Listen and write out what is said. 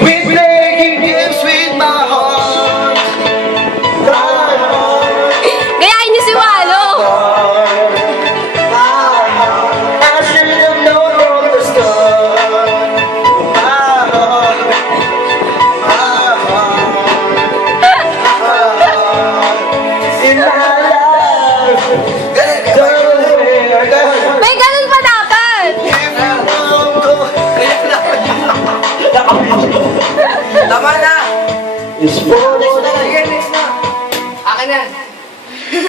We're playing games with my heart. Gayahin niyo si Walo. I should have known from the start. In my life, May ganun pa dapat. Tama na! It's for Akin na!